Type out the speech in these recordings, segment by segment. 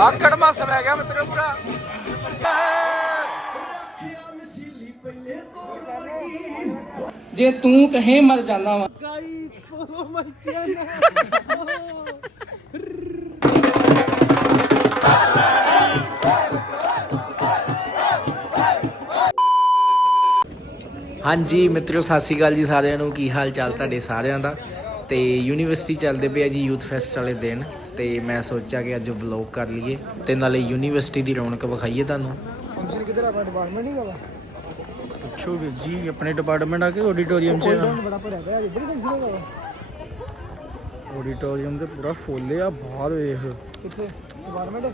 ਆਕੜ ਮਸ ਪੈ ਗਿਆ ਮਿੱਤਰੋ ਪੂਰਾ। ਜੇ ਤੂੰ ਕਹੇ ਮਰ ਜਾਂਦਾ ਵਾ। ਹਾਂਜੀ ਮਿੱਤਰੋ ਸਤਿ ਸ਼੍ਰੀ ਅਕਾਲ ਜੀ ਸਾਰਿਆਂ ਨੂੰ। ਕੀ ਹਾਲ ਚਾਲ ਤੁਹਾਡੇ ਸਾਰਿਆਂ ਦਾ? ਤੇ ਯੂਨੀਵਰਸਿਟੀ ਚੱਲਦੇ ਪਿਆ ਜੀ ਯੂਥ ਫੈਸਟ ਵਾਲੇ ਦਿਨ। ਤੇ ਮੈਂ ਸੋਚਿਆ ਕਿ ਅੱਜ ਵਲੌਗ ਕਰ ਲਈਏ ਤੇ ਨਾਲੇ ਯੂਨੀਵਰਸਿਟੀ ਦੀ ਰੌਣਕ ਵਿਖਾਈਏ ਤੁਹਾਨੂੰ। ਫੰਕਸ਼ਨ ਕਿਧਰ ਆਪਣਾ ਡਿਪਾਰਟਮੈਂਟ ਨਹੀਂ ਗਾ ਪੁੱਛੋ ਵੀਰ ਜੀ ਆਪਣੇ ਡਿਪਾਰਟਮੈਂਟ ਆ ਕੇ ਆਡੀਟੋਰੀਅਮ 'ਚ? ਬੜਾ ਭਰਿਆ ਪਿਆ ਇੱਧਰ ਹੀ ਫੰਕਸ਼ਨ ਹੈਗਾ ਆਡੀਟੋਰੀਅਮ ਤੇ ਪੂਰਾ ਫੁੱਲ ਆ ਬਾਹਰ ਵੇਖ। ਕਿੱਥੇ? ਡਿਪਾਰਟਮੈਂਟ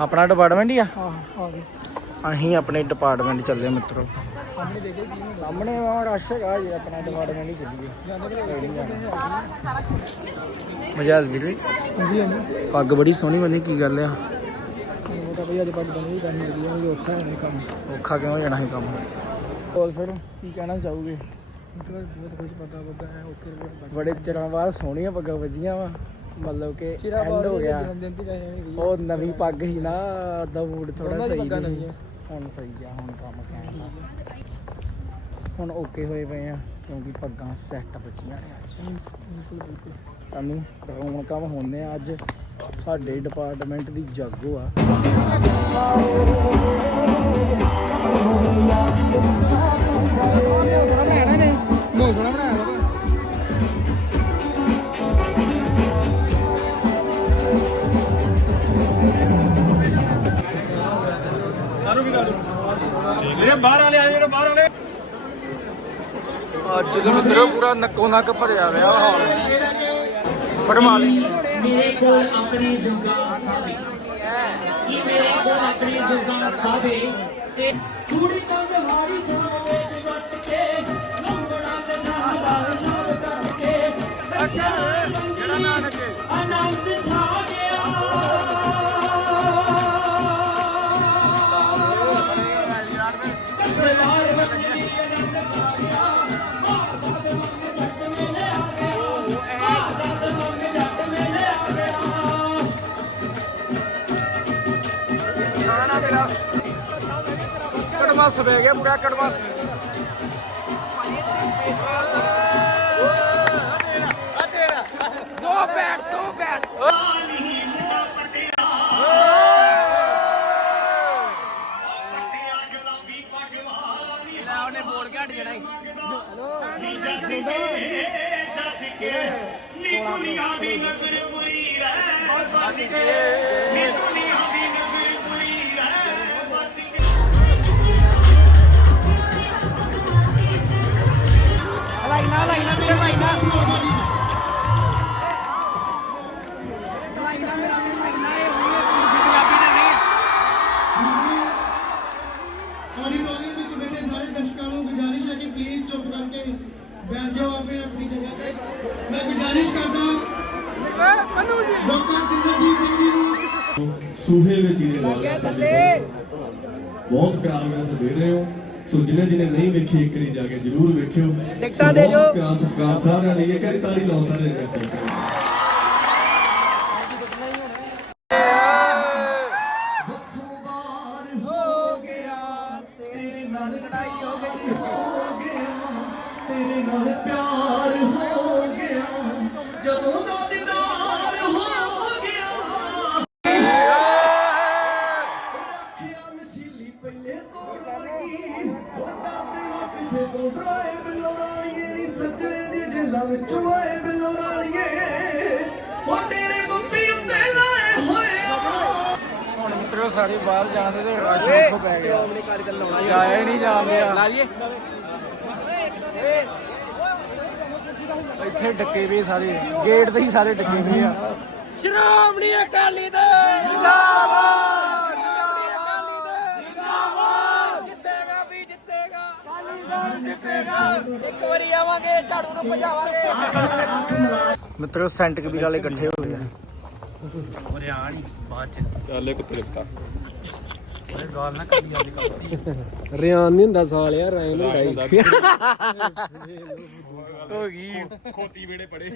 ਆਪਣਾ ਡਿਪਾਰਟਮੈਂਟ ਹੀ ਆ? ਹਾਂ ਆ ਗਏ। ਅਸੀਂ ਆਪਣੇ ਡਿਪਾਰਟਮੈਂਟ ਚੱਲੇ ਮਿੱਤਰੋ। ਸਾਹਮਣੇ ਦੇਖੇ ਕੀ ਹੁੰਦਾ ਸਾਹਮਣੇ ਆ ਰਸ਼ ਹੈਗਾ ਜੀ ਆਪਣਾ ਡਿਪਾਰਟਮੈਂਟ ਹੀ ਚੱਲੀਏ। ਮਜਾਲ ਵੀਰੇ। ਹਾਂਜੀ ਹਾਂਜੀ। ਪੱਗ ਬੜੀ ਸੋਹਣੀ ਬਣੀ ਕੀ ਗੱਲ ਆ? ਉਹ ਤਾਂ ਭਈ ਅੱਜ ਪੱਗ ਬਣੀ ਕਰਨੀ ਲੱਗੀ ਹੋਈ ਔਖਾ ਹੈ ਕੰਮ। ਔਖਾ ਕਿਉਂ ਹੋ ਜਾਣਾ ਸੀ ਕੰਮ? ਹੋਰ ਫਿਰ ਕੀ ਕਹਿਣਾ ਚਾਹੋਗੇ? ਬਹੁਤ ਕੁਝ ਪਤਾ ਪਤਾ ਹੈ ਓਕੇ ਬੜੇ ਚਿਰਾਂ ਬਾਅਦ ਸੋਹਣੀਆਂ ਪੱਗਾਂ ਵੱਜੀਆਂ ਵਾ। ਮਤਲਬ ਕਿ ਐਂਡ ਹੋ ਗਿਆ। ਉਹ ਨਵੀਂ ਪੱਗ ਸੀ ਨਾ ਦਾ ਮੂਡ ਥੋੜਾ ਸਹੀ ਨਹੀਂ। ਹੁਣ ਸਹੀ ਆ ਹੁਣ ਕੰਮ ਕਹਿਣ ਹੁਣ ਓਕੇ ਹੋਏ ਪਏ ਆ ਕਿਉਂਕਿ ਪੱਗਾਂ ਸੈੱਟ ਬੱਚੀਆਂ ਨੇ ਅੱਜ। ਬਿਲਕੁਲ ਬਿਲਕੁਲ। ਸਾਨੂੰ ਰੌਣਕਾਂ ਹੁੰਦੇ ਆ ਅੱਜ ਸਾਡੇ ਡਿਪਾਰਟਮੈਂਟ ਦੀ ਜਾਗੋ ਆ। ਸੋਹਣਾ ਬਣਾਇਆ ਨੇ ਬਹੁਤ ਸੋਹਣਾ ਬਣਾਇਆ ਵਾ ਅੱਜ ਦੇ ਮਿੱਤਰੋ ਪੂਰਾ ਨੱਕੋ ਨੱਕ ਭਰਿਆ ਹੋਇਆ ਹਾਲ। ਫੜਮਾ ਲਈ। ਮੇਰੇ ਕੋਲ ਆਪਣੇ ਜੋਗਾ ਸਾਬੇ ਇਹ ਮੇਰੇ ਕੋਲ ਆਪਣੇ ਜੋਗਾ ਸਾਬੇ ਤੇ ਕੁੜੀ ਕੰਦ ਹਾੜੀ ਕੜਮਸ ਪੈ ਗਿਆ ਪੂਰਾ ਕੜਮਸ ਦੋ ਬੈਟ ਦੋ ਬੈਟ ਨੀ ਲੈ ਉਹਨੇ ਬੋਲ ਕੇ ਹਟ ਜਾਣਾ ਨੀ ਜੱਜ ਕੇ ਜੱਜ ਕੇ ਨੀ ਦੁਨੀਆ ਦੀ ਨਜ਼ਰ ਬੁਰੀ ਰਹਿ। ਬਚ ਕੇ ਨੀ ਦੁਨੀਆ ਦੀ ਨਜ਼ਰ ਬੈਠ ਜਾਓ ਆਪਣੀ ਆਪਣੀ ਜਗ੍ਹਾ ਤੇ। ਮੈਂ ਗੁਜ਼ਾਰਿਸ਼ ਕਰਦਾ ਡਾਕਟਰ ਸਤਿੰਦਰਜੀਤ ਸਿੰਘ ਜੀ ਨੂੰ। ਸੂਹੇ ਵਿੱਚ ਹੀ ਲਗਾ ਸਾਡੇ ਬਹੁਤ ਪਿਆਰ ਨਾਲ ਸੇ ਦੇ ਰਹੇ ਹੋ। ਸੋ ਜਿਹਨੇ ਜਿਹਨੇ ਨਹੀਂ ਵੇਖੀ ਇੱਕ ਵਾਰੀ ਜਾ ਕੇ ਜਰੂਰ ਵੇਖਿਓ। ਟਿਕਟਾਂ ਦੇ ਜੋ ਪਿਆਰ ਸਤਿਕਾਰ ਸਾਰਿਆਂ ਲਈ। ਇੱਕ ਵਾਰੀ ਤਾੜੀ ਲਾਓ ਸਾਰੇ ਜਦੋਂ ਦਾ ਦੀਦਾਰ ਹੋ ਗਿਆ। ਅੱਖੀਆਂ ਨਸ਼ੀਲੀ ਪਹਿਲੇ ਤੋੜ ਵਰਗੀ। ਉਹ ਡਰਦੇ ਨਾ ਕਿਸੇ ਤੋਂ ਡਰਾਏ ਬਿੱਲੋ ਰਾਣੀਏ ਨੀ ਸੱਜਣੇ ਦੀ ਜੇਲਾਂ ਵਿੱਚੋਂ ਆਏ ਬਿੱਲੋ ਰਾਣੀਏ। ਉਹ ਤੇਰੇ ਮੰਮੀ ਉੱਤੇ ਲਾਏ ਹੋਏ ਆ। ਹੁਣ ਮਿੱਤਰੋ ਸਾਰੇ ਬਾਹਰ ਜਾਂਦੇ ਤੇ ਰਸ਼ ਦੇਖੋ ਪੈ ਗਿਆ। ਜਾਇਆ ਹੀ ਨਹੀਂ ਜਾਂਦੇ ਆ ਲਾ ਲਈਏ। ਇੱਥੇ ਡੱਕੇ ਵੀ ਸਾਰੇ। ਗੇਟ ਤੇ ਹੀ ਸਾਰੇ ਡੱਕੇ ਵੀ ਆ। ਸ਼੍ਰੋਮਣੀ ਅਕਾਲੀ ਦਲ। ਜਿੰਦਾਬਾਦ। ਸ਼੍ਰੋਮਣੀ ਅਕਾਲੀ ਦਲ। ਜਿੰਦਾਬਾਦ। ਜਿੱਤੇਗਾ ਵੀ ਜਿੱਤੇਗਾ। ਅਕਾਲੀ ਦਲ ਜਿੱਤੇਗਾ ਇੱਕ ਵਾਰੀ ਆਵਾਂਗੇ ਝਾੜੂ ਨੂੰ ਭਜਾਵਾਂਗੇ। ਮਿੱਤਰੋ ਸੈਂਟ ਕਬੀਰ ਵਾਲੇ ਇਕੱਠੇ ਹੋ ਗਏ ਰਿਆਨ ਨਹੀਂ ਹੁੰਦਾ ਸਾਲਿਆ ਰੈਨ ਹੁੰਦਾ ਹੀ ਹੋ ਗਈ ਖੋਤੀ ਵੇੜੇ ਪੜੇ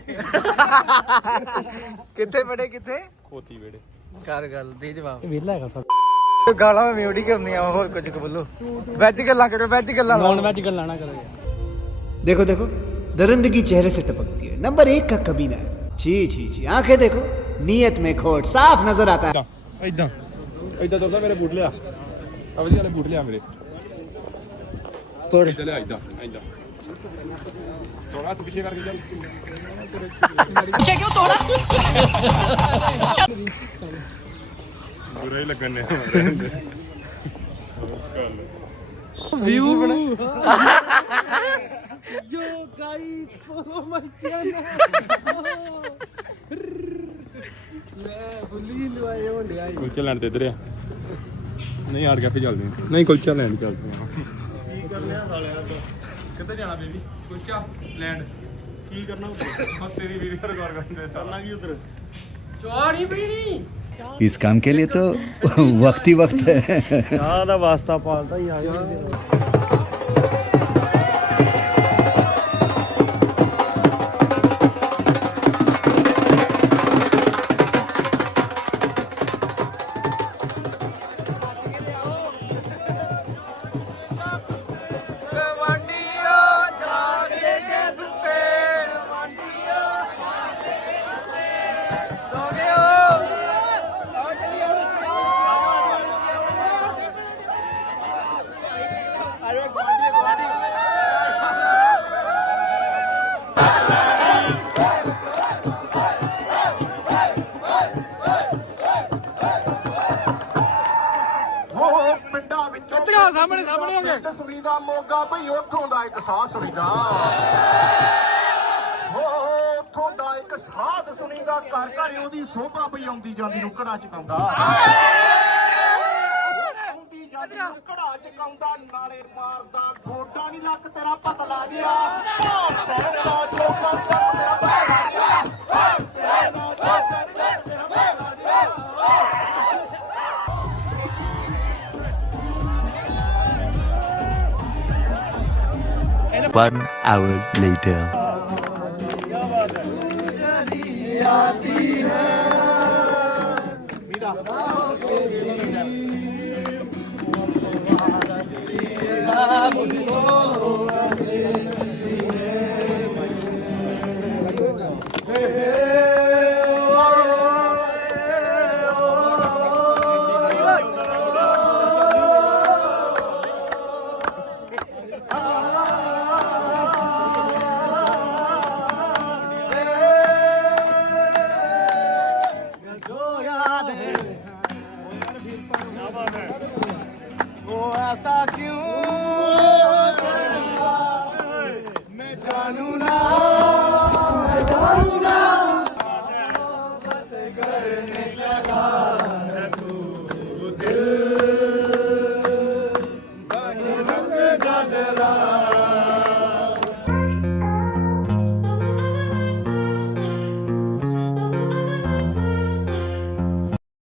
ਕਿੱਥੇ ਪੜੇ ਕਿੱਥੇ ਖੋਤੀ ਵੇੜੇ ਕਰ ਗੱਲ ਦੇ ਜਵਾਬ ਵਿਹਲਾ ਹੈਗਾ ਸਭ ਗਾਲਾਂ ਮੈਂ ਮਿਊਟ ਹੀ ਕਰਨੀਆਂ ਵਾ, ਹੋਰ ਕੁਝ ਬੋਲੋ ਵੈਜ ਗੱਲਾਂ ਕਰੋ ਵੈਜ ਗੱਲਾਂ ਨੌਨ ਵੈਜ ਗੱਲਾਂ ਨਾ ਕਰੋ ਯਾਰ देखो देखो दरिंदगी चेहरे से टपकती है नंबर एक का कमीना है जी जी जी आंखें देखो नीयत में खोट साफ नजर आता है ਇਦਾਂ ਤੁਰਦਾ ਮੇਰੇ ਬੂਟ ਲਿਆ। ਆ ਵਧੀਆ ਵਾਲੇ ਬੂਟ ਲਿਆ ਮੇਰੇ। ਤੋੜ। ਇਦਾਂ ਲਿਆ ਇਦਾਂ ਇਦਾਂ ਥੋੜਾ ਹੱਥ ਪਿੱਛੇ ਕਰਕੇ ਚੱਲ। ਬੁਰੇ ਹੀ ਲੱਗਣ ਨੇ। ਕੁਲਚਾ ਲੈਣ ਤੇ ਇਧਰ ਆ ਨਹੀਂ ਆੜ ਕੈਫੇ ਚੱਲਦੇ ਆ ਨਹੀਂ ਕੁਲਚਾ ਲੈਣ ਚੱਲਦੇ ਆ ਕੀ ਕਰਨਾ ਸਾਲਿਆ ਕਿੱਥੇ ਜਾਣਾ ਬੇਬੀ ਕੁਲਚਾ ਲੈਂਡ ਕੀ ਕਰਨਾ ਉੱਧਰ ਤੇਰੀ ਵੀਡੀਓ ਰਿਕਾਰਡ ਕਰਦੇ ਕਰਨਾ ਕੀ ਉਧਰ इस काम के लिए तो वक्त ही वक्त है ਚਾਹ ਦਾ ਵਾਸਤਾ ਪਾਲਦਾ ਹੀ ਪਿੰਡ ਸੁਣੀ ਦਾ ਮੋਗਾ ਭਈ ਉੱਥੋਂ ਦਾ ਇੱਕ ਸਾਹ ਸੁਣੀ ਦਾ। ਉੱਥੋਂ ਦਾ ਇੱਕ ਸਾਧ ਸੁਣੀ ਦਾ ਘਰ ਘਰ ਉਹਦੀ ਸੋਭਾ ਭਈ ਆਉਂਦੀ ਜਾਂਦੀ ਨੂੰ ਘੜਾ ਚਕਾਉਂਦਾ। ਆਉਂਦੀ ਜਾਂਦੀ ਨੂੰ ਘੜਾ ਚਕਾਉਂਦਾ, ਨਾਲੇ ਮਾਰਦਾ, ਗੋਡਾ ਨਹੀਂ ਲੱਕ ਤੇਰਾ ਪਤਲਾ ਗਿਆ ਸਹਿ ਦਾ One hour later.